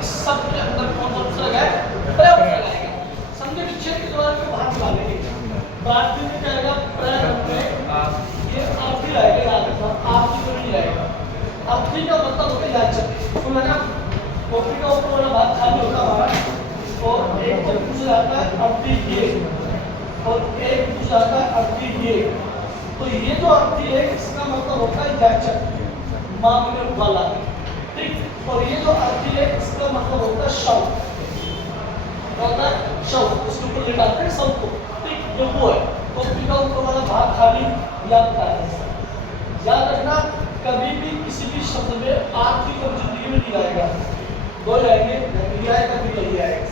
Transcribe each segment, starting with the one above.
इस शब्द के अंदर कौन सा उपसर्ग है? प्रयोग लगाएगा। संधि विच्छेद के द्वारा को बाहर निकाल लेंगे। प्रार्थी में क्या आएगा? प्रयोग में ये आरती आएगा, याद रखना आरती तो नहीं आएगा। आरती का मतलब होता है याचक। सुन लेना, कॉपी का ऊपर वाला भाग खाली होता है और एक जब पूछा जाता है आरती ये और एक पूछा जाता है आरती ये, तो ये जो आरती है इसका मतलब होता है याचक, मांगने वाला, ठीक। और ये जो आरती है इसका मतलब होता है शब्द, होता है शब्द, उसके ऊपर लिखाते हैं शब्द को, ठीक। ये वो है। कॉपी का ऊपर वाला भाग खाली याद रखना। याद रखना कभी भी किसी भी शब्द में आरती कभी जिंदगी में नहीं आएगा, दो आएंगे, कभी आएगा कभी नहीं आएगा,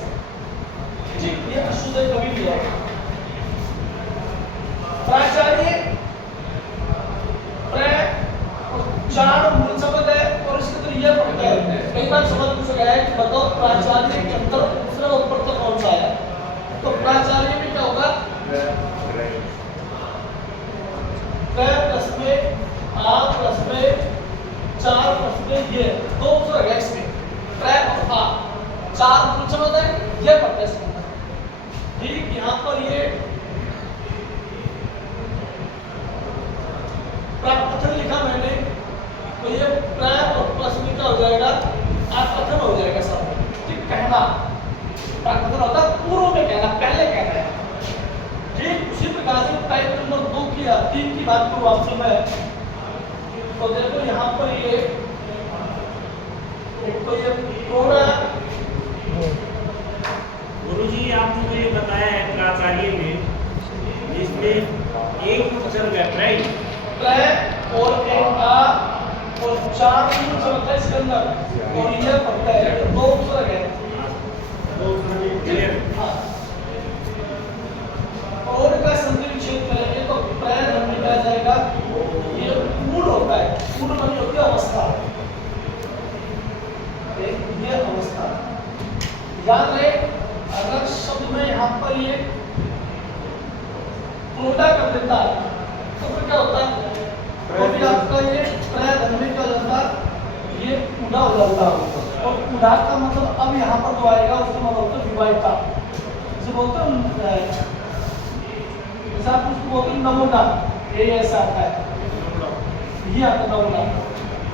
ठीक। ये अशुद्ध कभी नहीं आएगा। प्राचार्य चार मूल शब्द है और इसके अंदर यह पड़ता है। कई बार सवाल पूछा गया है कि बताओ प्राचार्य के अंदर दूसरा उपपद कौन सा है, तो प्राचार्य में क्या होगा? प्लस में आ प्लस में चार प्लस में ये दो उपसर्ग है इसमें, प्र और आ, चार मूल शब्द है, ये पड़ता है इसके अंदर, ठीक। यहाँ पर ये प्राकथन लिखा मैंने, तो ये प्र और प्लस में क्या हो जाएगा? आकथन हो जाएगा सब, ठीक। कहना प्राकथन होता है पूर्व में कहना, पहले कहना है, ठीक। उसी प्रकार से टाइप नंबर 2 की 3 की बात करूँ आपसे मैं, तो देखो यहाँ पर ये एक तो ये थोड़ा गुरुजी आपने मुझे बताया है प्राचार्य में जिसमें एक उपसर्ग है प्र और एक आ और चार मूल शब्द है इसके अंदर और ये पड़ता है, दो उपसर्ग है, हाँ। और का संधि विच्छेद करेंगे तो प्र धर्म में क्या जाएगा? ये मूल होता है, मूल मानी होती है अवस्था, ये अवस्था याद रहे। अगर शब्द में यहाँ पर ये उल्टा कर देता तो फिर क्या होता है? तो फिर आपका ये प्र धर्म में क्या हो जाता? ये उड़ा हो जाता, और उड़ा का मतलब अब यहाँ पर जो आएगा उसका मतलब होता है विवाहिता, जिसे बोलते हैं जैसे आप उसको बोलते हैं नमूना, ये ऐसा आता है, ये आता है नमूना।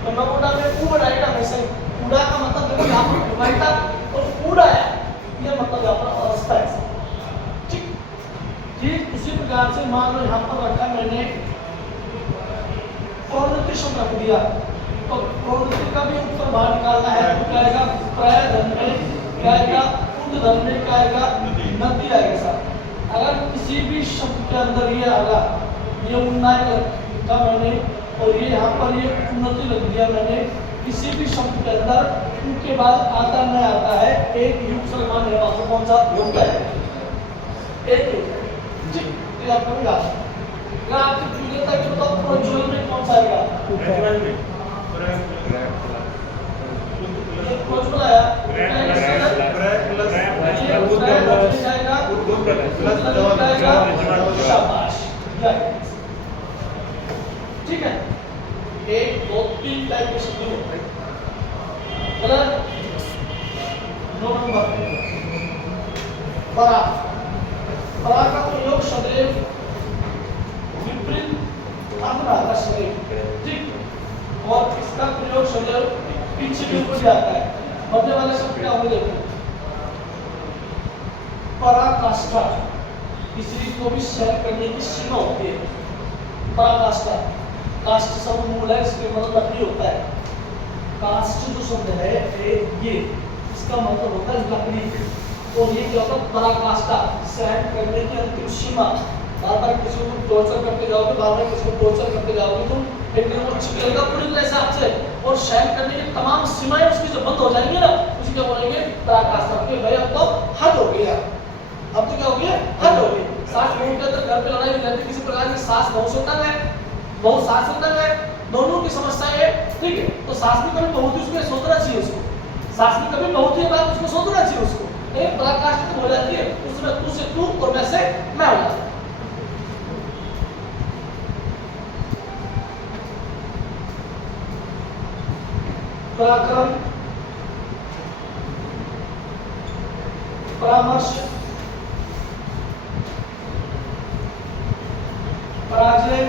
तो नमूना में ऊ बढ़ाएगा वैसे, उड़ा का मतलब देखो यहाँ पर विवाहिता और उड़ा है, ये मतलब यहाँ पर अवस्था है, ठीक। ठीक उसी प्रकार से मान लो यहाँ पर रखा मैंने प्रोन्नति शब्द रख दिया, तो प्रोन्नति का भी उत्तर बाहर निकालना है, तो क्या आएगा? प्र धन में क्या आएगा? उद धन में क्या आएगा? नदी आएगा सर। अगर किसी भी शब्द के अंदर ये आएगा, ये उन्नय का मैंने और ये यहाँ पर ये उन्नति लग दिया मैंने, किसी भी शब्द के अंदर उनके बाद आता न आता है एक युग सलमान है, तो कौन सा योग है? एक युग, ठीक। ये आपको मिला। अगर आपकी पूरी तक तो प्रज्वल में कौन सा आएगा? प्रज्वल में ये प्रज्वल आया, शाबाश, ठीक है। 1 2 3 टाइप के शब्द होते हैं, गलत। 2 नंबर परा, परा का प्रयोग सदैव विपरीत अनुराधा शरीर, ठीक। और इसका प्रयोग सदैव पीछे के ऊपर जाता है, मध्य वाले शब्द क्या होंगे? देखो पराकाष्ठा, किसी को भी सहन करने की सीमा होती है, पराकाष्ठा। काष्ठ शब्द मूल है, इसके मतलब लकड़ी होता है। काष्ठ जो शब्द है ये इसका मतलब होता है लकड़ी, और ये क्या होता है? पराकाष्ठा, सहन करने की अंतिम सीमा। बार बार किसी को टॉर्चर करते जाओगे, बार बार किसी को टॉर्चर करते जाओगे, तुम एक दिन वो छिपेगा पूरी तरह से आपसे, और सहन करने की तमाम सीमाएं उसकी जब बंद हो जाएंगी ना, उसी क्या बोलेंगे? पराकाष्ठा। कि भाई अब तो हद हो गया, अब तो क्या हो गया? हद हो गई। सास बहू के अंदर घर पे लड़ाई हो जाती, किसी प्रकार की सास बहू से तंग है, बहू सास से तंग है, दोनों की समस्या है, ठीक है। तो सास भी कभी बहुत ही उसको सोचना चाहिए, उसको सास भी कभी बहुत ही बात उसको सोचना चाहिए, उसको एक पराकाष्ठा हो जाती है, उसमें तू से तू और मैं से मैं हो जाता। पराक्रम विमर्श, पराजय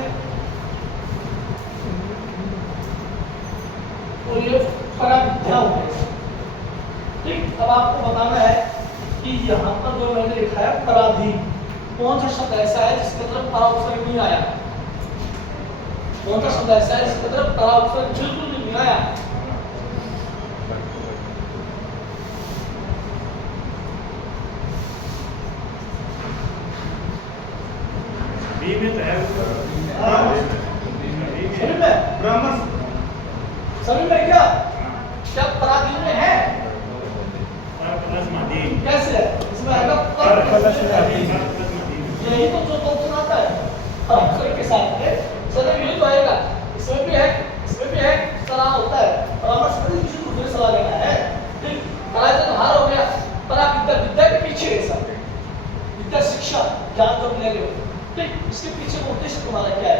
और ये पराभिद्या हो गए। ठीक, अब आपको बताना है कि यहाँ पर जो मैंने लिखा है पराधीन, कौन सा शब्द ऐसा है जिसके तरफ परा उपसर्ग नहीं आया? कौन सा शब्द ऐसा है जिसके तरफ परा उपसर्ग बिल्कुल भी नहीं आया? बी में तो है। सभी में ब्राह्मण सभी में क्या क्या पराधीन में है? कैसे है? इसमें आएगा यही तो जो ऑप्शन आता है अक्षर के साथ है, सदैव यही तो आएगा। इसमें भी है, इसमें भी है, सलाह होता है, परामर्श कभी किसी दूसरे सलाह लेना है। ठीक, पराजय तो हार हो गया, पराविद्या, विद्या के पीछे है सब, विद्या शिक्षा ज्ञान जो ले रहे हो। ठीक, इसके पीछे का उद्देश्य तुम्हारा क्या है?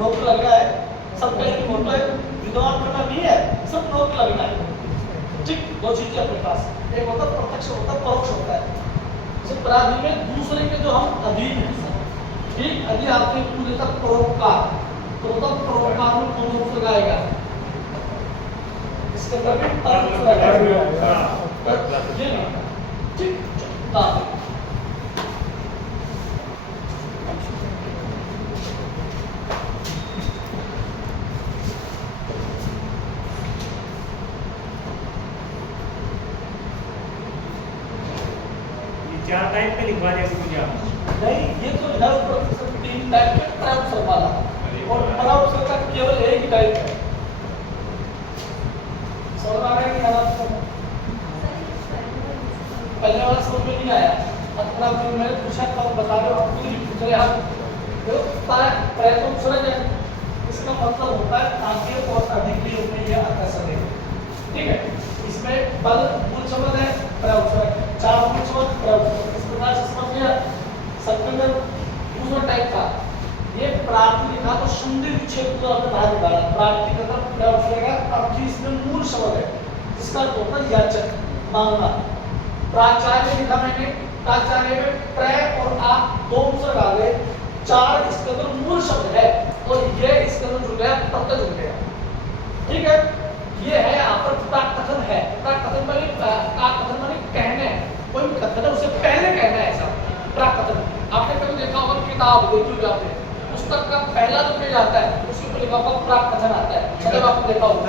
नौकरी लगना है, सब कहीं मोटो है, विद्वान करना नहीं है, सब नौकरी लगना है। ठीक, दो चीजें अपने पास, एक होता है प्रत्यक्ष, होता है परोक्ष होता है। जैसे पराधीन में दूसरे के जो हम अधीन हैं, ठीक, यदि आपने पूरे तक परोपकार, तो तब परोपकार में कौन रूप लगाएगा? इसके अंदर भी परोक्ष लगाएगा। ठीक, बात चार टाइप पे लिखवा दिया मुझे आप। नहीं, ये तो है ऊपर तीन टाइप के पराउत्सर्ग वाला, और पराउत्सर्ग का केवल एक ही टाइप है। समझ आ गया कि आपको पहले वाला समझ में नहीं आया? अपना फिर मैंने पूछा तो बता रहे हो, आप खुद ही पूछ रहे हैं। देखो पराउत्सर्ग है, इसका मतलब होता है ताकि और अधिक के रूप में यह आकर्षक है। ठीक है, इसमें पद मूल शब्द है, पराउत्सर्ग, चार मूल शब्द पराउत्सर्ग। इस प्रकार से समझ गया। सबके अंदर दूसरा टाइप का ये प्रार्थी लिखा तो संधि विच्छेद को आपने बाहर निकाला। प्रार्थी का मतलब पराउत्सर्ग है, अर्थी इसमें मूल शब्द है जिसका अर्थ होता है याचक, मांगना। प्राचार्य लिखा मैंने, प्राचार्य में प्र और आ दो उपसर्ग आ गए, चार इसके अंदर मूल शब्द है और ये इसके अंदर जुड़ गया, प्रत्यय जुड़ गया। ठीक है, ये है यहाँ पर प्राकथन है। प्राकथन माने प्राकथन माने कहने, कोई कथन है उससे पहले कहना है, ऐसा प्राकथन। आपने कभी देखा होगा किताब देखी होगी आपने, पुस्तक का पहला जो पेज आता है उसके ऊपर लिखा होगा प्राकथन आता है, सदैव आपने देखा होगा,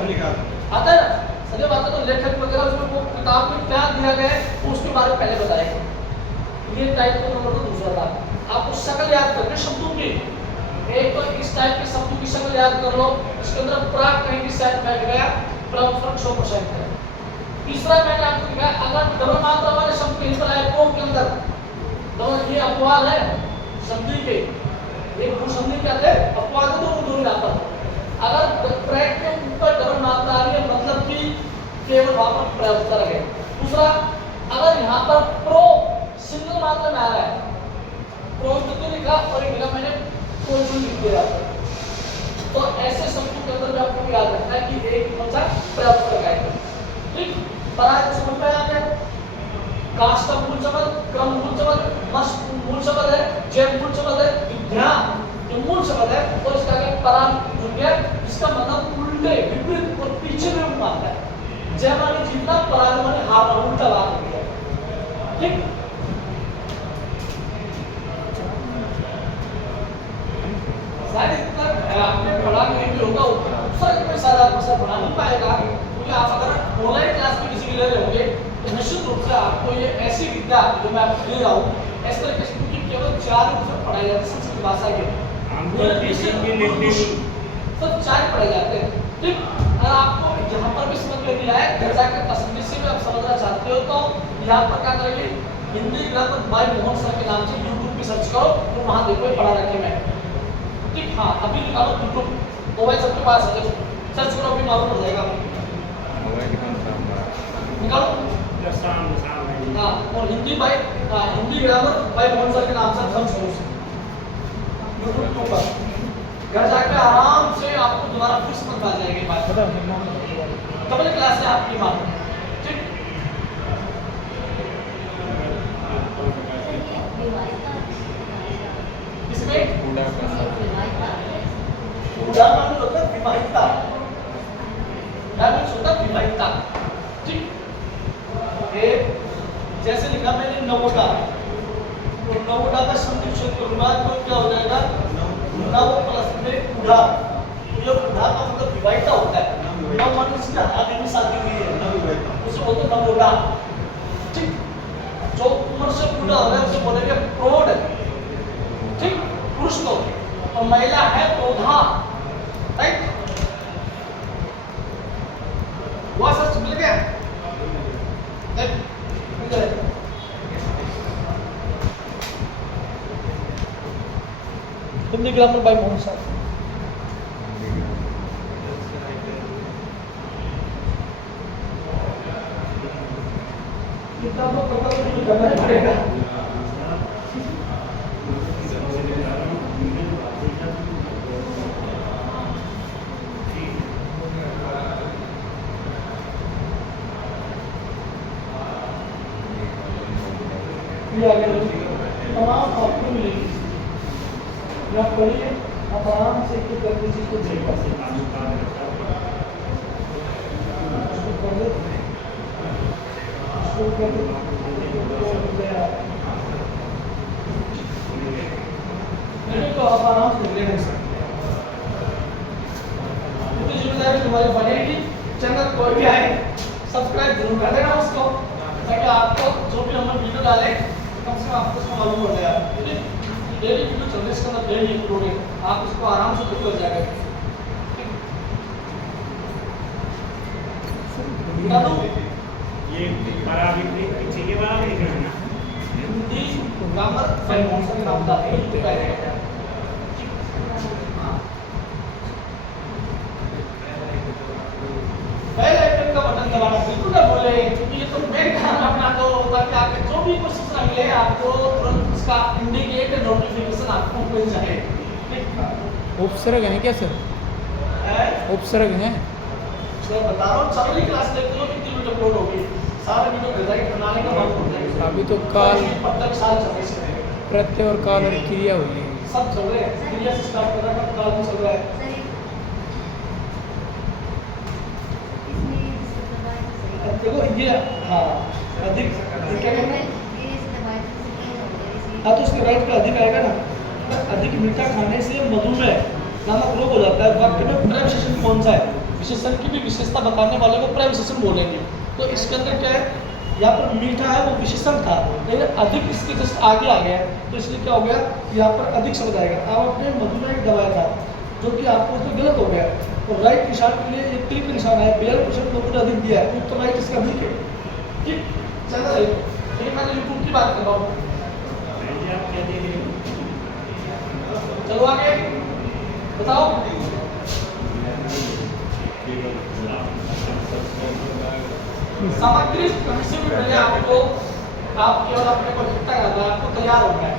आता है ना, सदैव आता है। तो लेखक वगैरह उसमें वो किताब में क्या दिया गया है उसके बारे में पहले बताएगा। ये टाइप का नंबर तो दूसरा था। आपको शक्ल याद करके शब्दों की, एक तो इस टाइप के शब्दों की शक्ल याद कर लो, इसके अंदर प्राक कहीं भी सेट बैठ गया, पराउत्सर्ग 100% है। तीसरा मैंने आपको दिखाया, अगर डबल मात्रा वाले शब्द कहीं पर आए कोम के अंदर, तो ये अपवाद है संधि के, एक भू संधि क्या थे, अपवाद है, तो वो दोनों आता है। अगर ब्रैकेट के ऊपर डबल मात्रा आ रही है मतलब कि केवल वहां पर पराउत्सर्ग है। दूसरा, अगर यहाँ पर प्रो सिंगल मात्रा में आ रहा है, प्रो तो लिखा और एक लिखा मैंने कोई भी लिख दिया, तो ऐसे शब्दों के अंदर भी आपको याद रखना है कि एक कौन सा पराउत्सर्ग है। ठीक, पराग समझ में आ गया। काश का मूल शब्द, क्रम मूल शब्द, मस मूल शब्द है, जय मूल शब्द है, विद्या जो मूल शब्द है, और इसका आगे पराग जुड़ गया, इसका मतलब उल्टे, विपरीत और पीछे में रूप आता है। जय माने जीतना, पराग माने हार, उल्टा बात हो गया। ठीक, शायद इतना आपने पढ़ा नहीं भी होगा, उपसर्ग में शायद आप असर बना नहीं पाएगा, क्योंकि आप अगर ऑनलाइन क्लास में किसी के ले रहे होंगे तो निश्चित रूप से आपको ये ऐसी विद्या जो मैं आपको दे रहा हूँ, इस तरह के क्योंकि केवल 4 उपसर्ग पढ़ाए जाते हैं संस्कृत भाषा के, सब 4 पढ़ाए जाते हैं। ठीक, अगर आपको यहाँ पर भी समझ में नहीं आया, घर जाकर तसल्ली से भी आप समझना चाहते हो तो यहाँ पर क्या करेंगे, Hindi grammar by Mohan sir के नाम से यूट्यूब पे सर्च करो, तो वहाँ देखो पढ़ा रखे मैं। ठीक, हाँ अभी निकालो यूट्यूब, मोबाइल सबके पास है, सर्च करो, अभी मालूम हो जाएगा। निकालो हाँ, और Hindi by Hindi grammar by Mohan sir के नाम से सर्च करो यूट्यूब के ऊपर, घर जाकर आराम से आपको दोबारा फिर समझ आ जाएगी बात। डबल क्लास है आपकी बात। ठीक, नवोटा, तो नवोटा का संधि विच्छेद करूंगा तो क्या हो जाएगा, नव प्लस में उड़ा, ये उड़ा का मतलब विवाहिता होता है, नव मान इसके आगे में शादी हुई है, उसे बोलते हैं नवोटा। ठीक, जो उम्र से बूढ़ा हो रहा है उसे बोलेंगे प्रौढ़। ठीक, पुरुष को, और महिला है प्रौढ़ा। राइट, हुआ सर, मिल गया? Hindi grammar by Mohan sir. किताबों को पता नहीं करना पड़ेगा। ये आगे तमाम आपको मिलेगी, आप पढ़िए, आप आराम से एक करके चीज को देख पाते हैं। तो आप आराम से ले सकते हैं। इतनी जिम्मेदारी तुम्हारी बनेगी। चैनल कोई भी आए सब्सक्राइब जरूर कर देना उसको, ताकि आपको जो भी हम वीडियो डालें कम से कम आपको उसको मालूम हो जाए। डेली वीडियो चल रही है, इसके अंदर डेली अपलोडिंग, आप उसको आराम से खुद कर जाएगा। ये बराबर पीछे के बराबर लिखना है ना, हिंदी ग्रामर बाय मोहन नाम का है, बेल आइकन का बटन दबाना बिल्कुल ना भूले, क्योंकि ये तो मेन काम अपना, तो ताकि आपके जो भी क्वेश्चन मिले आपको तुरंत उसका इंडिकेट नोटिफिकेशन आपको मिल जाए। उपसर्ग है क्या सर? उपसर्ग है? मैं बता रहा हूँ, चल रही क्लास देखते हो कितनी वीडियो अपलोड होगी, सारे वीडियो रिजल्ट बनाने का मन होता है। अभी तो काल तक साल चल रहे हैं, प्रत्यय और काल और क्रिया हुई है, सब चल रहे हैं, क्रिया से स्टार्ट कर रहा है, काल में चल रहा है। देखो ये हाँ अधिक क्या कहना है, हाँ तो उसके राइट पे अधिक आएगा ना, अधिक मीठा खाने से मधुमेह नामक रोग हो जाता है। वाक्य में प्रविशेषण कौन सा है, विशेषण की भी विशेषता बताने वाले को प्रविशेषण बोलेंगे। तो इसके अंदर क्या है, यहाँ पर मीठा है वो विशेषण था, लेकिन अधिक इसके जस्ट आगे आ गया है, तो इसलिए क्या हो गया, यहाँ पर अधिक शब्द आएगा। अब आपने मधुमेह दबाया था, जो कि आपको तो गलत हो गया, तो राइट निशान के लिए एक क्लिक निशान है, 42% लोगों ने अधिक दिया है, तो राइट इसका अधिक है। ठीक, ज़्यादा है, लेकिन मैं यूट्यूब की बात कर रहा हूँ। चलो आगे बताओ, सामग्री कहीं से भी मिले आपको, आप केवल अपने को इकट्ठा करना है, आपको तैयार होना है।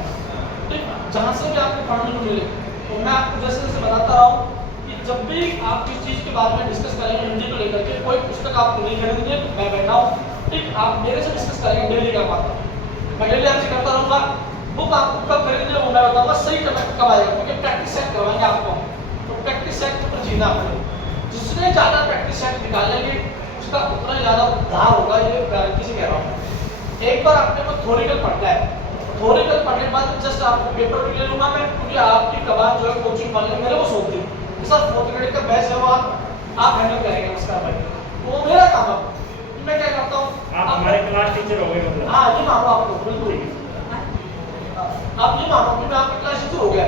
ठीक, जहाँ से भी आपको पढ़ने को मिले, तो मैं आपको जैसे जैसे बताता रहा हूँ कि जब भी आप किस चीज़ के बारे में डिस्कस करेंगे हिंदी को लेकर के, कोई पुस्तक आपको नहीं खरीदेंगे, मैं बैठा हूँ, ठीक, आप मेरे से डिस्कस करेंगे डेली का बात, मैं डेली आपसे करता रहूँगा। बुक आपको कब खरीदने वो मैं बताऊँगा, सही कब आएगा, क्योंकि प्रैक्टिस सेट करवाएंगे आपको, तो प्रैक्टिस सेट पर जीना पड़ेगा। जिसने ज़्यादा प्रैक्टिस सेट निकालेंगे उसका उतना ही ज़्यादा उद्धार होगा, ये गारंटी से कह रहा हूँ। एक बार आपने को थ्योरिकल पढ़ना है, थ्योरिकल पढ़ने के बाद जस्ट आपको पेपर भी ले लूँगा मैं, क्योंकि आपकी कबार जो है कोचिंग वाले मेरे को सौंप दी, सर फोर्थ ग्रेड का बैच है वो आप हैंडल करेंगे उसका भाई, तो मेरा काम है। मैं क्या करता हूँ, आप हमारे क्लास टीचर हो गए मतलब? हाँ ये मानो आपको बिल्कुल, आप ये मानो कि मैं आपकी क्लास टीचर हो गया।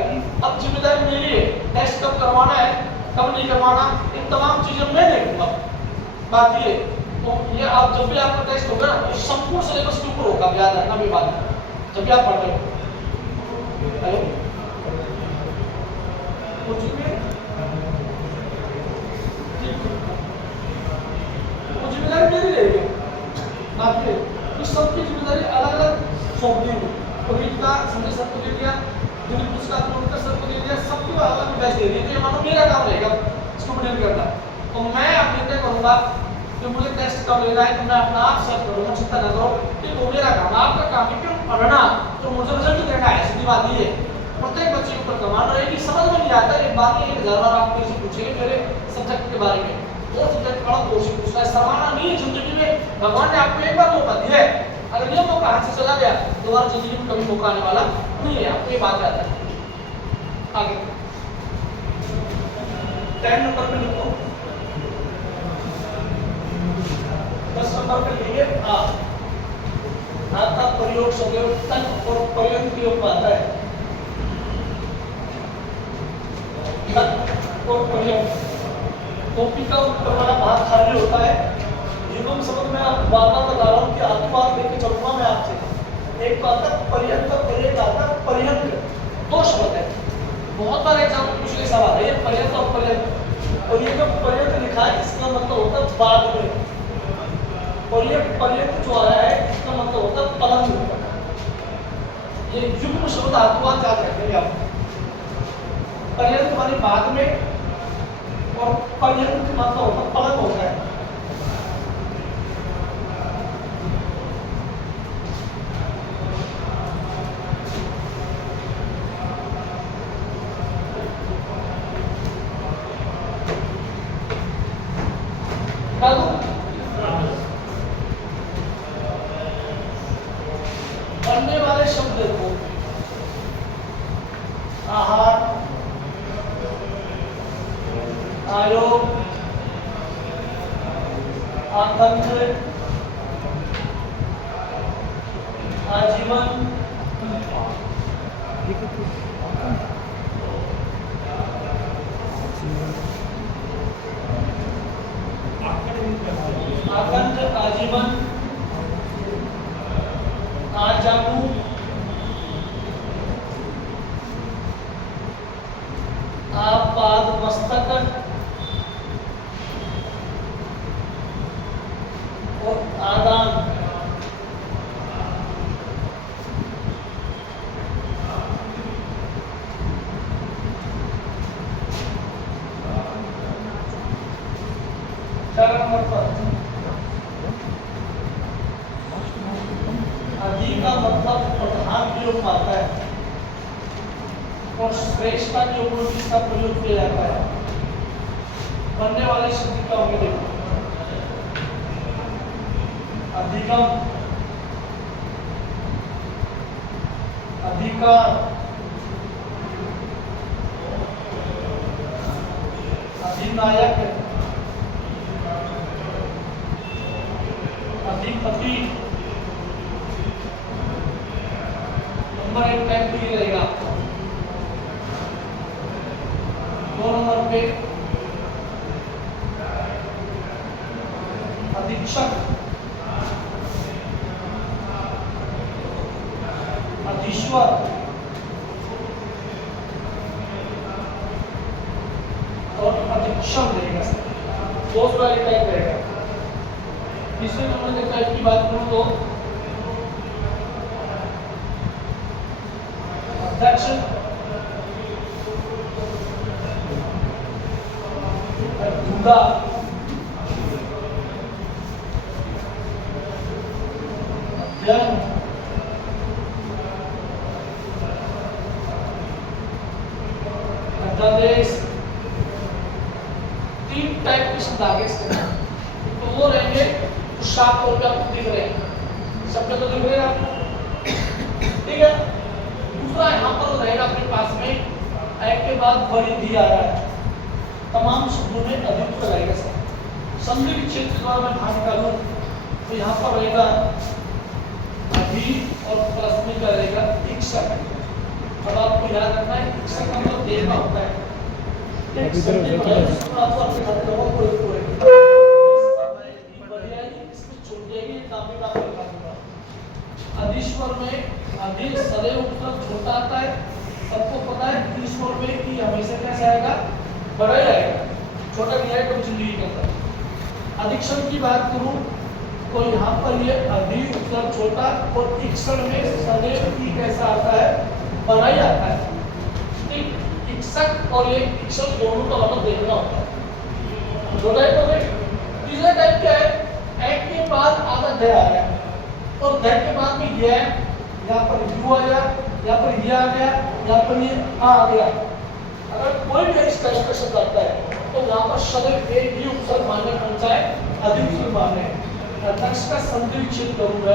अब जिम्मेदारी मेरी है, टेस्ट कब करवाना है कब नहीं करवाना, इन तमाम चीज़ें मैं देखूंगा। बात ये, तो ये आप जब भी आपका टेस्ट होगा ना, ये संपूर्ण सिलेबस के ऊपर होगा, याद रखना भी बात है, जब भी आप पढ़ रहे हो। हेलो, कुछ भी जिम्मेदारी मेरी रहेगी, बात ये इस सब की जिम्मेदारी अलग अलग सौंप दी, कोविड का संजय सर को दे दिया, दिलीप पुरस्कार को सर को दे दिया, सबको अलग अलग बैच दे दिया, तो ये मानो मेरा काम रहेगा इसको मेंटेन करना। तो मैं अब निर्णय करूँगा कि मुझे टेस्ट कब लेना है, तो मैं अपना आप सर्च करूँगा, चिंता न करो, कि वो मेरा काम, आपका काम है क्यों पढ़ना, तो मुझे रिजल्ट देना है, सीधी बात ये है। प्रत्येक बच्चे के ऊपर कमांड रहेगी, समझ में नहीं आता एक बात नहीं, 1000 बार आप मेरे से पूछेंगे मेरे सब्जेक्ट के बारे में, वो सब्जेक्ट पढ़ो, कोर्स पूछना है, समाना नहीं है जिंदगी में, भगवान ने आपको एक बार मौका दिया है, अगर ये मौका हाथ से चला गया दोबारा जिंदगी में कभी मौका आने वाला नहीं है, आपको ये बात याद है। आगे 10 नंबर पे लिखो, 10 नंबर पे लिखिए आता प्रयोग सदैव तक और पर्यंत की ओर आता है। तक और पर्यंत टोपी का ऊपर वाला भाग खाली होता है। युगम शब्द में आपको बार-बार बता रहा हूँ कि आत्मवाद लेके चलूंगा मैं आपसे। एक तो आता पर्यंत और एक आता पर्यंत, दो शब्द है। बहुत बार एग्जाम में पूछने सवाल है ये पर्यंत और पर्यंत, और ये जो पर्यंत लिखा है इसका मतलब होता है बाद में, और ये पर्यंत जो आया है इसका मतलब होता है पलंग। ये युग्म शब्द आत्मवाद याद रखेंगे आप। पर्यंत वाली बाद में और पर्यंत का मतलब होता है पलंग होता है। बनने वाले शब्द देखो, आहार, आयोग, आतंत्र, आजीवन, आखंड, आजीवन, आजानू, आपाद मस्तक और आदान। चार नंबर पर अधि का मतलब प्रधान के रूप में आता है और श्रेष्ठता के ऊपर भी इसका प्रयोग किया जाता है। बनने वाले शब्द क्या होंगे देखो, अधिगम, अधिकार, अधिनायक, अधिपति। नंबर 1 टाइप तो ये रहेगा। 2 नंबर पे अधीक्षक, अधीश्वर और अधीक्षण रहेगा। बहुत सारे टाइप रहेगा। तीसरे नंबर के टाइप की बात करूं तो अध्यक्ष, दूल्हा, अध्ययन, अध्यादेश। 3 टाइप के शब्द आगे से तो वो रहेंगे जो साफ तौर पे आपको दिख रहे हैं। शब्द तो दिख रहे हैं आपको, ठीक है। दूसरा यहाँ पर रहेगा अपने पास में एक के बाद बड़ी दी आ रहा है। तमाम शब्दों में अधिक रहेगा। संधि विच्छेद के द्वारा मैं भाग निकालूं तो यहाँ पर रहेगा अधि और प्लस में क्या रहेगा इक्सक। अब आपको याद रखना है इक्सक का मतलब देखना होता है। अधीश्वर में अधि सदैव ऊपर छोटा आता है, सबको पता है। ईश्वर में कि हमेशा कैसा आएगा, बड़ा ही आएगा, छोटा नहीं आएगा कभी जिंदगी के अंदर। अधीक्षण की बात करूं तो यहाँ पर ये अधि उत्तर छोटा और इक्षण में सदैव की कैसा आता है, बड़ा ही आता है। ठीक, इक्षक और ये इक्षण दोनों का मतलब देखना होता है। दो टाइप हो गए। तीसरा टाइप क्या है, एक के बाद आधा ध आ गया और ध के बाद में ये यहाँ पर यू आ गया, यहाँ पर ये आ गया, यहाँ पर ये आ गया। अगर कोई भी इस टाइप का शब्द आता है तो वहां पर सदैव एक ही उपसर्ग मानने कौन सा है, अधिक उपसर्ग मानने। अध्यक्ष का संधि विच्छेद करूंगा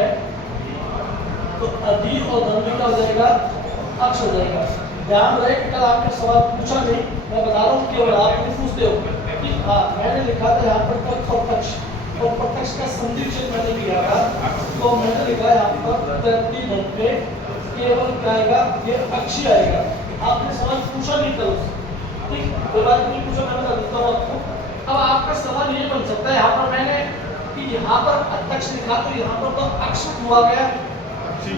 तो अधि और धन में क्या हो जाएगा, अक्ष हो जाएगा। ध्यान रहे कल आपने सवाल पूछा नहीं, मैं बता रहा हूँ केवल आप नहीं पूछते हो कि मैंने लिखा था यहाँ पर कल प्रत्यक्ष, और प्रत्यक्ष का संधिक्षेप मैंने किया था, तो मैंने लिखा यहाँ पर तृतीय धन पे केवल क्या आएगा, ये अक्षी आएगा। आपने सवाल पूछा नहीं कल, ठीक, कोई बात नहीं, पूछा, मैं बता देता हूँ आपको। अब आपका सवाल ये बन सकता है, यहाँ पर मैंने कि यहाँ पर अध्यक्ष लिखा तो यहाँ पर तो अक्ष हुआ गया,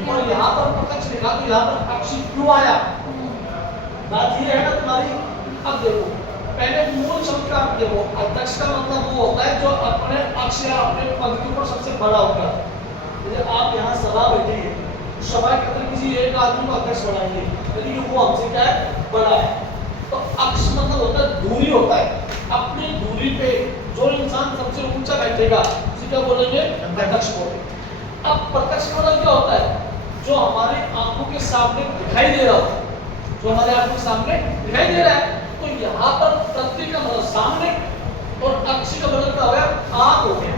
और यहाँ पर प्रत्यक्ष लिखा तो यहाँ पर अक्षी क्यों आया। बात ये है ना तुम्हारी। अब देखो पहले मूल शब्द का अर्थ देखो, अध्यक्ष का मतलब वो होता है जो अपने अक्ष या अपने पद के ऊपर सबसे बड़ा होगा। जैसे आप यहाँ सभा बैठेंगे, सभा के अंदर किसी एक आदमी को अध्यक्ष बनाएंगे, यदि वो हमसे क्या है, बड़ा है, तो अक्ष मतलब होता है दूरी होता है। अपनी दूरी पे जो इंसान सबसे ऊंचा बैठेगा उसे क्या बोलेंगे, अध्यक्ष बोलेंगे। अब प्रत्यक्ष मतलब क्या होता है, जो हमारे आंखों के सामने दिखाई दे रहा हो, जो हमारे आंखों के सामने दिखाई दे रहा है। तो यहाँ पर प्रत्यय का मतलब सामने, और अक्षी का मतलब क्या हो गया, आंख हो गया।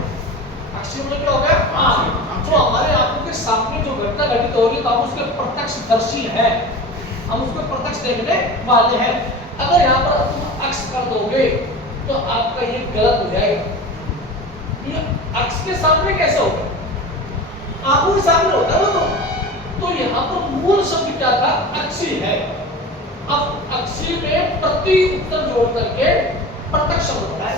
अक्षी मतलब क्या हो गया, आंख। जो हमारे आंखों के सामने जो घटना घटित हो रही है, तो हम उसके प्रत्यक्षदर्शी हैं, हम उसको प्रत्यक्ष देखने वाले हैं। अगर यहाँ पर तुम अक्ष कर दोगे तो आपका ये गलत हो जाएगा। ये अक्ष के सामने कैसे होगा, आंखों के सामने होता है वो तो यहाँ पर मूल शब्द क्या था, अक्षी है। अब अक्षी में प्रति उत्तर जोड़ करके प्रत्यक्ष शब्द होता है।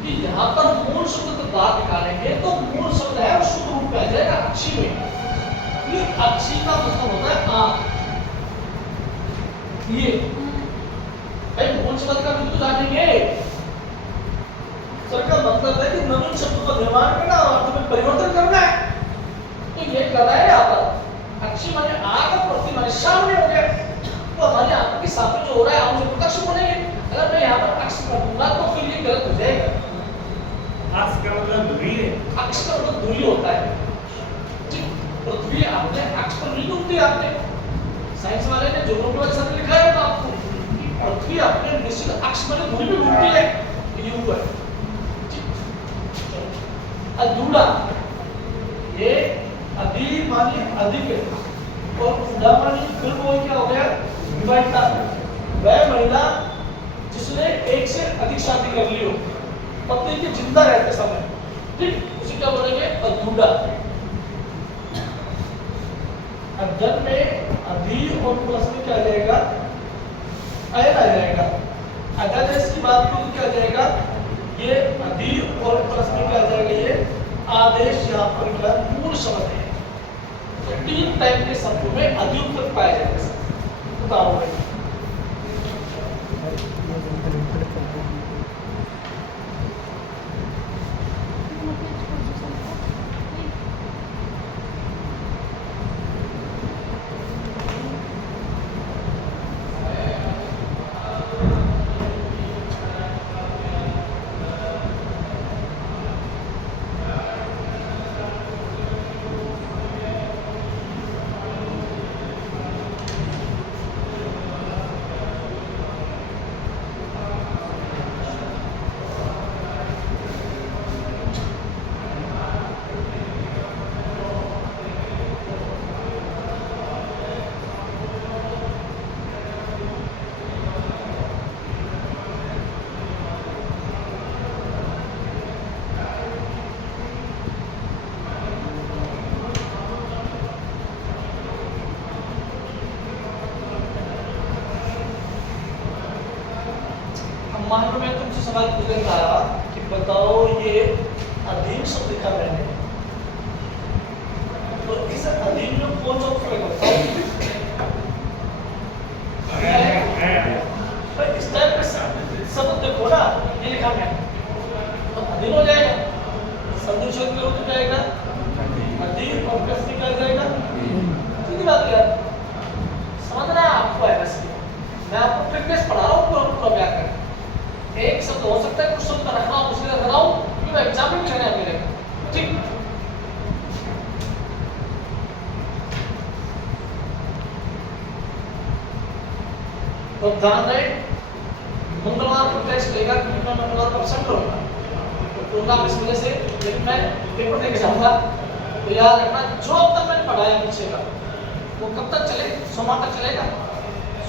कि यहाँ पर मूल शब्द की बात निकालेंगे तो मूल शब्द है वो शुद्ध रूप में आ जाएगा अक्षी में। ये अक्षी का मतलब होता है आंख। ये भाई मूल शब्द का बिल्कुल जानेंगे, सर का मतलब है कि नवीन शब्दों का निर्माण करना और अर्थ में परिवर्तन करना है। तो ये कर रहा है यहाँ पर अक्षी माने आंख, प्रति माने सामने हो गया। तो हमारे आंख के सामने जो हो रहा है हम उसे प्रत्यक्ष बोलेंगे। अगर मैं यहाँ पर अक्ष कर दूंगा तो फिर ये गलत हो जाएगा। अक्ष का मतलब दूरी है, अक्ष का मतलब दूरी होता है। पृथ्वी आपने अक्ष पर नहीं ढूंढती, आपने साइंस वाले ने ज्योग्राफी वाले साथ लिखा है तो आपको पृथ्वी अपने निश्चित अक्ष पर दूरी पे घूमती है, ये ऊपर। अधूरा ये अधि माने अधिक है, और उदा माने फिर वो क्या हो गया, विवाहिता। वह महिला जिसने एक से अधिक शादी कर ली हो पति के जिंदा रहते समय, ठीक, उसे क्या बोलेंगे, अधूरा। अध्ययन में अधि और प्लस में क्या आ जाएगा, अयन आ जाएगा। अगर इसकी बात करूं तो क्या आ जाएगा, ये अधि और प्लस में क्या आ जाएगा, ये आदेश। यहाँ पर क्या मूल शब्द है। तो 3 टाइप के शब्दों में अधियुक्त पाए जाते हैं। बताओ भाई, मान लो मैं तुमसे सवाल पूछने जा रहा कि बताओ ये अधीन शब्द लिखा मैंने, तो इस अधीन में कौन सा उपयोग होता है? इस टाइप के शब्द देखो ना, ये लिखा मैंने तो अधीन हो जाएगा। संधि शब्द करो तो जाएगा अधीन, और प्रश्न क्या जाएगा, सीधी बात यार, समझना है आपको है। मैं आपको फिटनेस पढ़ा रहा हूँ पूरा व्याकरण। एक शब्द हो सकता है, कुछ शब्द रखना मुश्किल कर रहा हूं क्योंकि एग्जाम में कहना है मेरे, ठीक। तो ध्यान रहे, मंगलवार को टेस्ट लेगा क्योंकि मैं मंगलवार को अब्सेंट रहूंगा। तो उनका इस वजह से लेकिन मैं पेपर देके जाऊंगा तो याद रखना जो अब तक मैंने पढ़ाया पीछे का वो कब तक चले, सोमवार तक चलेगा।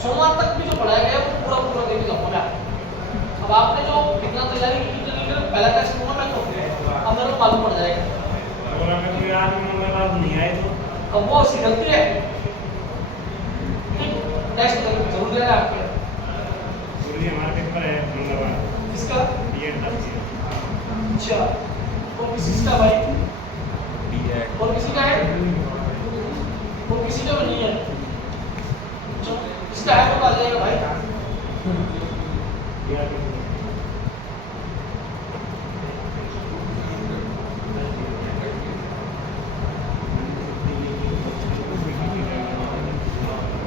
सोमवार तक भी जो पढ़ाया गया वो पूरा पूरा देके जाऊंगा मैं। अब आपने जो कितना तैयारी की पहला टेस्ट दूंगा मैं तो अब मेरे को मालूम पड़ जाएगा। अगर हमें कोई आज मंगलवार नहीं आए तो अब वो उसकी गलती है, टेस्ट जरूर देना है आपके। पूरी हमारा पेपर है मंगलवार किसका? बीएड का। अच्छा, और किसका भाई? और किसी का है? और किसी का भी नहीं है। चलो किसका है तो आ जाएगा भाई।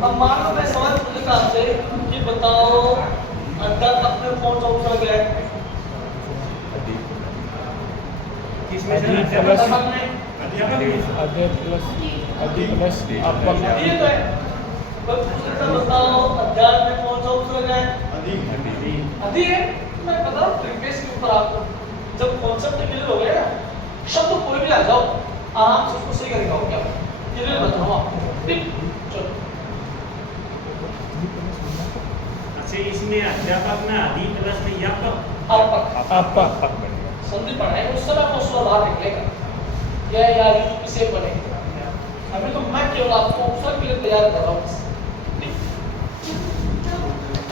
अब मान लो मैं सवाल पूछता आपसे कि बताओ अंदर अपने कौन सा उत्तर गया है? किसमें से अधिक अध्यापक प्लस में अध्यापक में अधिक प्लस आपका ये तो है। मैं पूछता बताओ अध्याय में कौन सा उत्तर गया है? अधिक है। मैं बता प्रीवियस के ऊपर आपको जब कॉन्सेप्ट क्लियर हो गया ना शब्द कोई भी आ जाओ आराम से उसको सही करेगा क्या क्लियर बताओ आपको। ठीक चलो अच्छा इसमें अध्यापक में अधि प्लस में यापक आपका संधि पढ़ाएंगे उस समय आपको उसका बाहर निकलेगा यह या यू किसे बनेगा। अभी तो मैं केवल आपको अवसर के लिए तैयार कर रहा हूँ।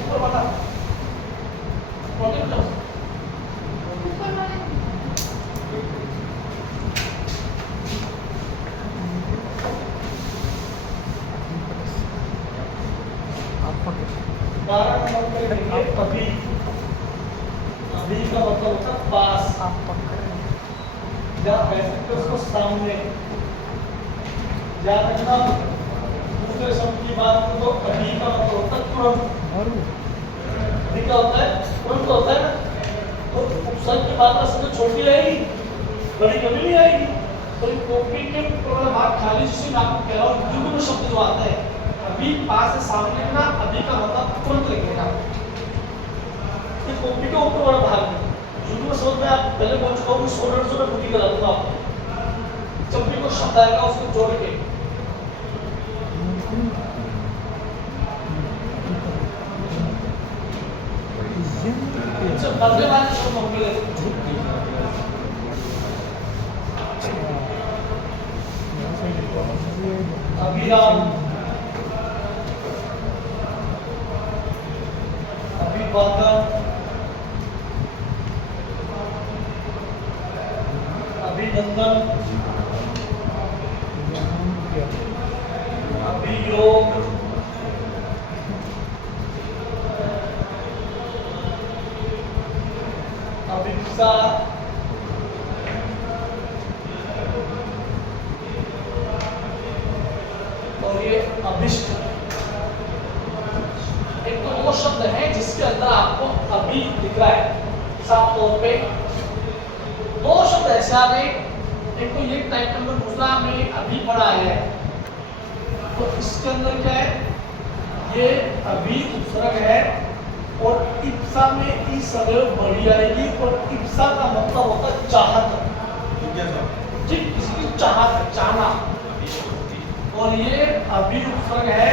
ऊपर बता प्रोजेक्ट बारह नंबर पे देखिए अभी अभी का मतलब होता है पास जहाँ कह सकते उसको सामने याद रखना। दूसरे शब्द की बात करो तो अभी का मतलब होता है तुरंत। अभी क्या होता है? तुरंत होता है ना। तो उपसर्ग की बात सबसे छोटी आएगी बड़ी कभी नहीं आएगी। तो कॉपी के मतलब आप खाली जिसमें आपको कह रहा हूँ जुगनू शब्द जो आता है अभी पास से सामने ना अभी का मतलब तुरंत लिखेगा। ये कॉपी के ऊपर वाला भाग में जुगनू शब्द में आप पहले बोल चुका हूँ कि 1600 में बुद्धि करा दूंगा आपको। जब भी कोई शब्द आएगा उसको जोड़ के पढ़ने वाले शब्द होंगे। अभिराम अभिवादन अभिनंदन अभियोग अभिप्सा और ये अभिष्ट। एक तो वो शब्द है जिसके अंदर आपको अभी दिख रहा है साफ तौर पे। दो शब्द ऐसे आ गए, एक तो ये टाइप नंबर दूसरा हमने अभी पढ़ा है तो इसके अंदर क्या है ये अभी उपसर्ग है और इप्सा में ई सदैव बढ़ी आएगी और इप्सा का मतलब होता है चाहत। ठीक किसी की चाहत है, चाहना। और ये अभी उपसर्ग है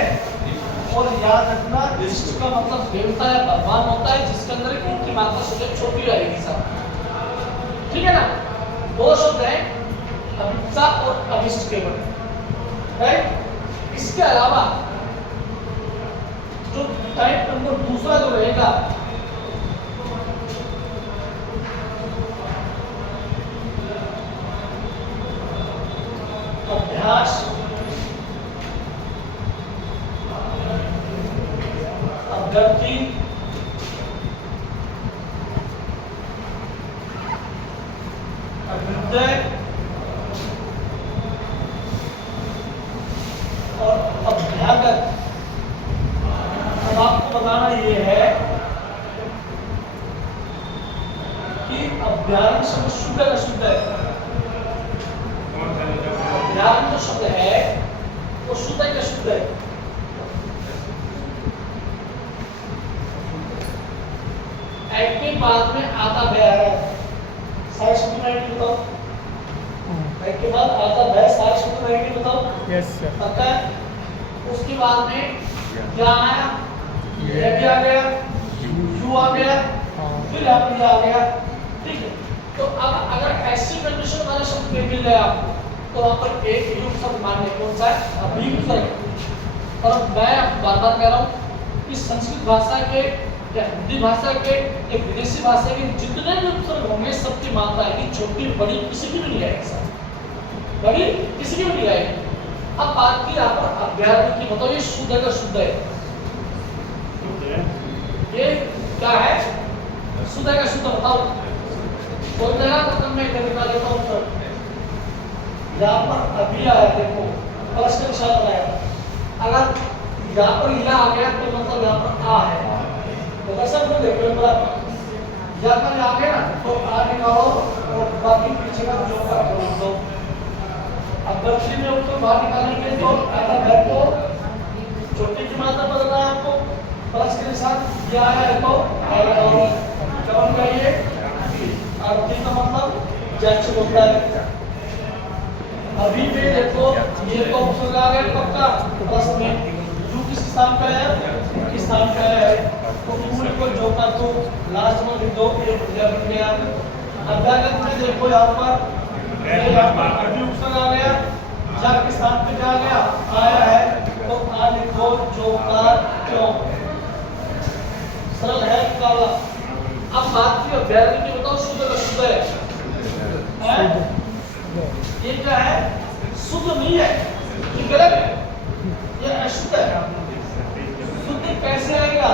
और याद रखना इसका मतलब देवता या भगवान होता है जिसके अंदर एक की मात्रा सबसे छोटी रहेगी सब। ठीक है ना। दो शब्द हैं अभिप्सा और अभिष्ट केवल राइट। इसके अलावा जो टाइप नंबर दूसरा जो रहेगा अभ्यास अभ्यर्थी अभ्युदय और अभ्यागत। अब आपको बताना ये है कि अभ्यारण शब्द शुद्ध है शुद्ध है। अभ्यारण जो शब्द है वो शुद्ध है शुद्ध है। एक के बाद में आता है साइंस यस सर। पता है? उसके बाद में क्या आया, ये भी आ गया, यू आ गया, फिर यहाँ पर ये आ गया। ठीक है, तो अब अगर ऐसी कंडीशन वाले शब्द में मिल गया आपको तो वहाँ पर एक युक्त शब्द मानने कौन सा है, अभियुक्त शब्द। और मैं बार बार कह रहा हूँ कि संस्कृत भाषा के या हिंदी भाषा के एक विदेशी भाषा के जितने भी उपसर्ग होंगे सबकी मात्रा आएगी, छोटी बड़ी किसी की भी नहीं आएगी सर, बड़ी किसी की भी नहीं आएगी। अब बात की यहाँ पर अभ्यारण की, बताओ ये शुद्ध है का शुद्ध है, ये क्या है, शुद्ध है का शुद्ध बताओ, बोल देगा मतलब मैं इधर निकाल देता हूँ सर। यहाँ पर अभी आया देखो प्लस के निशान बनाया, अगर यहाँ पर यह आ गया तो मतलब यहाँ पर आ है, तो कैसा बोल देखो यहाँ पर आ गया ना तो आ निकालो और बाकी पीछे का जो का बोल दो। अब गलती में उसको बाहर निकालेंगे तो अगर घर को छोटी की मात्रा बदल रहा है आपको प्लस के साथ ये आया है तो कौन का ये अर्थी का मतलब जैसे होता है। अभी भी देखो ये तो उपसर्ग आ गया पक्का प्लस में, यू किस स्थान पे है, किस स्थान पे है, तो पूरी को जो का तो लास्ट में लिख दो, ये बन गया। अभ्यागत में देखो यहाँ पर अभी उपसर्ग आ गया, जा किस स्थान पे जा गया, आया है तो आ लिखो जो का क्यों, सरल है काला। अब बात की अभ्यागत की, बताओ शुद्ध का शुद्ध है, ये क्या है, शुद्ध नहीं है, ये गलत है, ये अशुद्ध है। शुद्ध कैसे आएगा,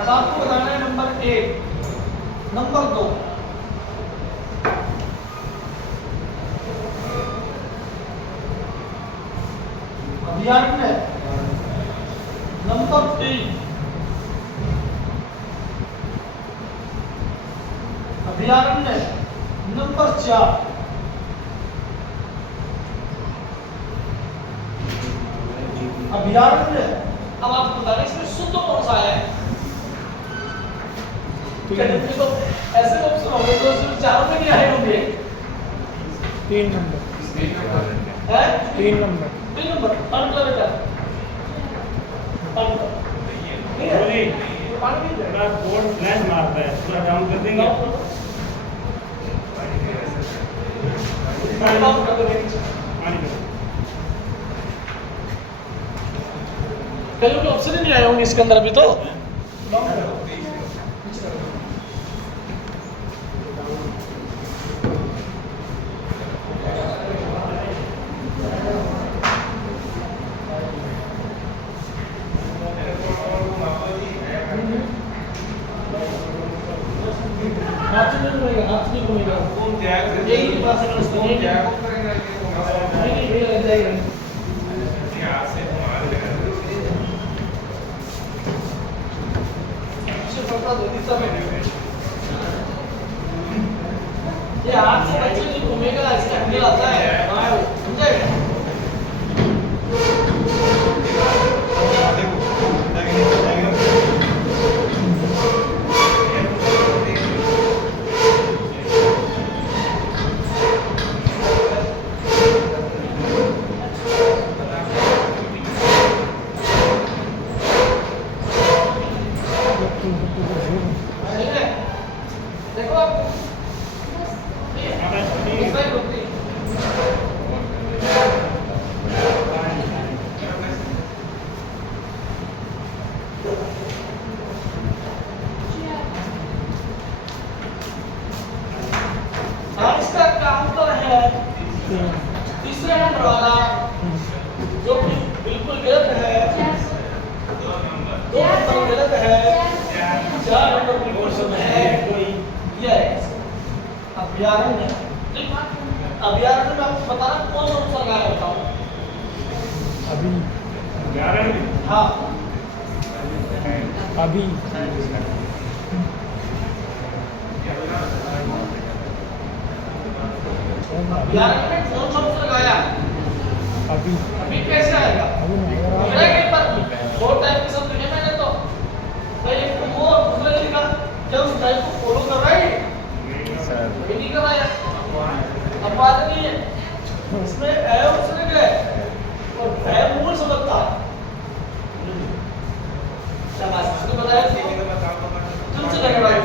अब आपको बताना है नंबर 1, नंबर 2 अभ्यारण्य, नंबर 3 अभ्यारण्य, नंबर 4 अभ्यारण्य। अब आप बताइए इसमें शुद्ध कौन सा है, तो ऐसे ऑप्शन होंगे तो सिर्फ चारों में नहीं आए होंगे, 3 नंबर है 3 नंबर पानी का बेटा पानी का नहीं है, पानी नहीं है, पूरा बोर्ड फ्लैश मारता है, पूरा डाउन कर देंगे। पानी डाउन कर देंगे। पानी का कई लोग ऑप्शन ही नहीं आए होंगे इसके अंदर अभी तो। हाथ नहीं घूमेगा यही बात है, नहीं जाएगा। ये हाथ से बच्चे नहीं घूमेगा, इसका हैंडल आता है, समझे? देखो आप इसका काउंटर है तीसरे नंबर वाला जो बिल्कुल गलत है, 2 नंबर गलत है, 4 नंबर बिल्कुल सही है, ये है अभ्यारण्य। अभ्यारण्य में आपको बताना कौन सा उपसर्ग आया बताओ, अभी हाँ अभी अभ्यारण्य में कौन सा उपसर्ग आया, अभी अभी कैसे आएगा, अभी नहीं आ मेरा रहा। एक बार 2 टाइप के शब्द लिखे मैंने, तो भाई एक तो वो और दूसरा लिखा, क्या उस टाइप को फॉलो कर रहा है, नहीं कर रहा है, अब बात नहीं है इसमें है उपसर्ग है और सबसे पहले वायु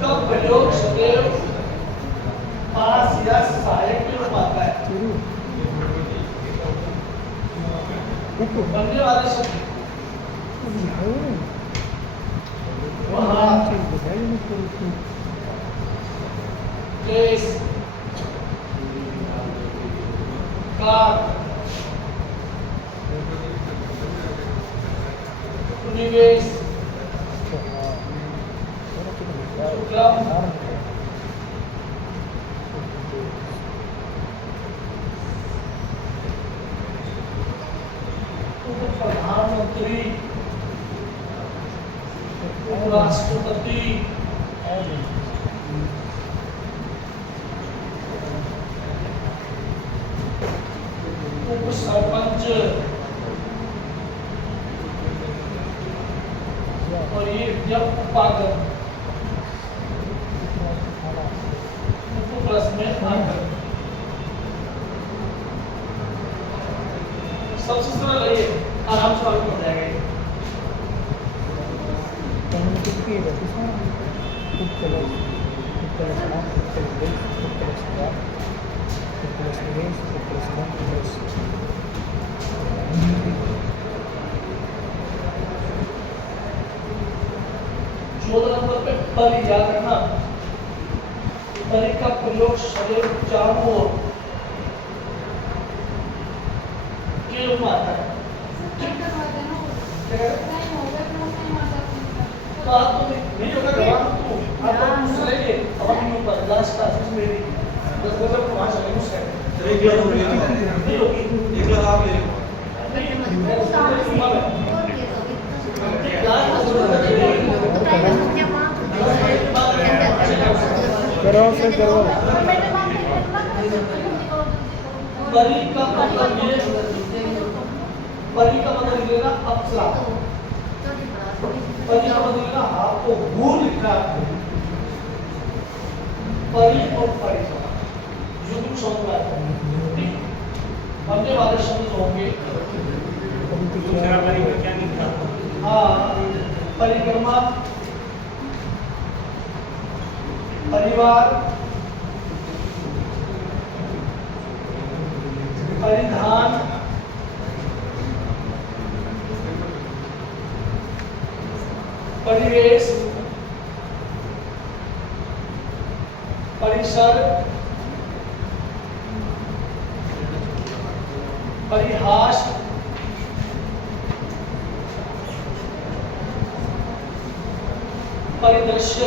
का प्रयोग सदैव पास या सहायक के रूप आता है। बनने वाले शब्द केस कार निवेश प्रधानमंत्री राष्ट्रपति उप सरपंच और ये जब उपागम प्लस में आकर सबसे सरल है ये, आराम से आगे बढ़ जाएगा ये। चौदह नंबर पे परि याद रखना, परि का प्रयोग सदैव चारों ओर के रूप में आता है। तो आप तो नहीं होगा जवाब तो आप तो दूसरे के अब हम ऊपर लास्ट क्लास में मेरी 10 बजे वहां चलेंगे उसका नहीं होगी एक लगा आप ले करो से करो परी का मतलब ये परी का मतलब ये ना अप्सरा परी का मतलब ये ना आपको गुण लिखना है परी और परिसर युग्म शब्द है ठीक बनने वाले शब्द होंगे दूसरा परी में क्या लिखा हाँ परिक्रमा परिवार परिधान परिवेश परिसर परिहास परिदृश्य